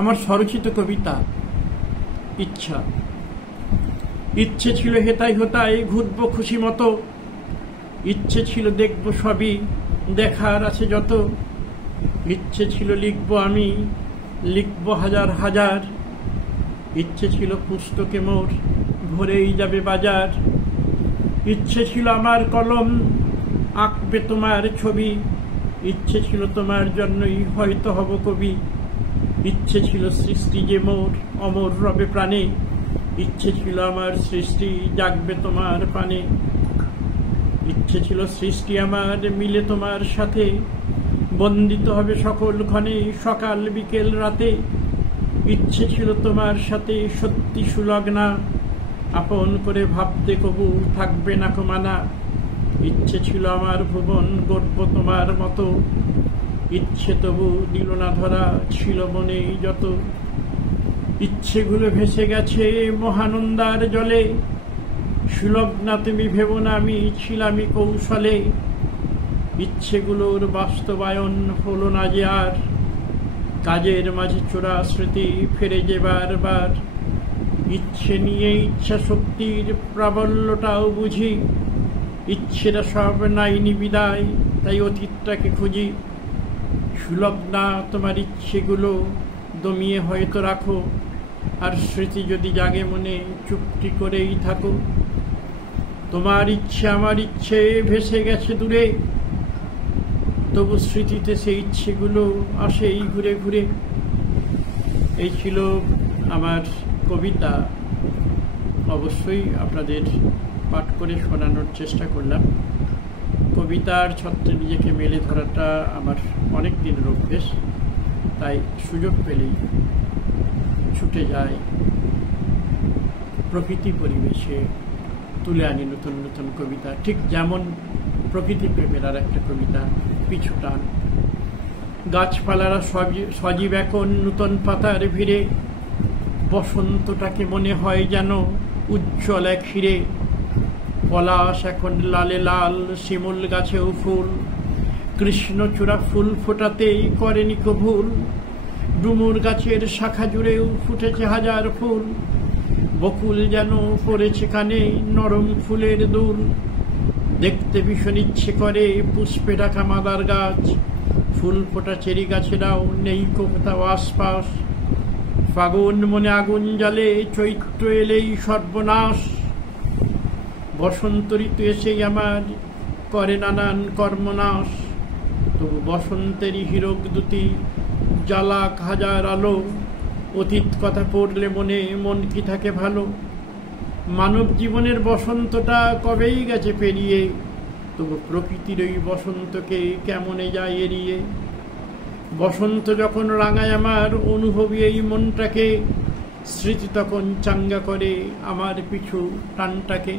আমার স্বরচিত কবিতা ইচ্ছা। ইচ্ছে ছিল হেতাই হোতায় ঘুরবো খুশি মতো, ইচ্ছে ছিল দেখবো সবই দেখার আছে যত, ইচ্ছে ছিল লিখবো আমি লিখবো হাজার হাজার, ইচ্ছে ছিল পুস্তকে মোর ভরেই যাবে বাজার, ইচ্ছে ছিল আমার কলম আঁকবে তোমার ছবি, ইচ্ছে ছিল তোমার জন্যই হয়তো হব কবি, ইচ্ছে ছিল সৃষ্টি যে মোর অমর রবে প্রাণে, ইচ্ছে ছিল আমার সৃষ্টি জাগবে তোমার পানে, ইচ্ছে ছিল সৃষ্টি আমার মিলে তোমার সাথে বন্দিত হবে সকল ক্ষণে সকাল বিকেল রাতে, ইচ্ছে ছিল তোমার সাথে সত্যি সুলগ্না আপন করে ভাবতে কবু থাকবে না কমানা, ইচ্ছে ছিল আমার ভুবন গড়ব তোমার মতো, ইচ্ছে তবু দিল না ধরা ছিল মনেই যত, ইচ্ছেগুলো ভেসে গেছে মহানন্দার জলে, সুলগ্না তুমি ভেবো না আমি ছিলামই কৌশলে, ইচ্ছেগুলোর বাস্তবায়ন হলো না যে আর, কাজের মাঝে চোরা স্মৃতি ফেরে যে বারবার, ইচ্ছে নিয়ে ইচ্ছা শক্তির প্রাবল্যটাও বুঝি, ইচ্ছেরা সব নাইনি বিদায় তাই অতীতটাকে খুঁজি, সুলগ্না তোমার ইচ্ছেগুলো দমিয়ে হয়তো রাখো, আর স্মৃতি যদি জাগে মনে চুপটি করেই থাকো, তোমার ইচ্ছে আমার ইচ্ছে ভেসে গেছে দূরে, তবু স্মৃতিতে সেই ইচ্ছেগুলো আসেই ঘুরে ঘুরে। এই ছিল আমার কবিতা, অবশ্যই আপনাদের পাঠ করে শোনানোর চেষ্টা করলাম। কবিতার ছত্রে নিজেকে মেলে ধরাটা আমার অনেক দিনের অভ্যেস, তাই সুযোগ পেলেই ছুটে যায় প্রকৃতি পরিবেশে, তুলে আনি নতুন নতুন কবিতা। ঠিক যেমন প্রকৃতি প্রেমের আর একটা কবিতা পিছু টান। গাছপালারা সজীব এখন নূতন পাতার ভিড়ে, বসন্তটাকে মনে হয় যেন উজ্জ্বল এক হিরে, পলাশ এখন লালে লাল শিমুল গাছেও ফুল, কৃষ্ণচূড়া ফুল ফোটাতেই করেনি কভুল, ডুমুর গাছের শাখা জুড়েও ফুটেছে হাজার ফুল, বকুল যেন পড়েছে কানে নরম ফুলের দুল, দেখতে ভীষণ ইচ্ছে করে পুষ্পে ঢাকা মাদার গাছ, ফুল ফোটা চেরি গাছেরাও নেই কোথাও আশপাশ, ফাগুন মনে আগুন জ্বালে চৈত্র এলেই সর্বনাশ, বসন্ত ঋতু এসেই আমার করে নানান কর্মনাশ, তবু বসন্তেরই হীরক দুটি জ্বালাক হাজার আলো, অতীত কথা পড়লে মনে মন কি থাকে ভালো, মানব জীবনের বসন্তটা কবেই গেছে পেরিয়ে, তবু প্রকৃতির ওই বসন্তকে কেমনে যায় এড়িয়ে, বসন্ত যখন রাঙায় আমার অনুভবী এই মনটাকে, স্মৃতি তখন চাঙ্গা করে আমার পিছু টানটাকে।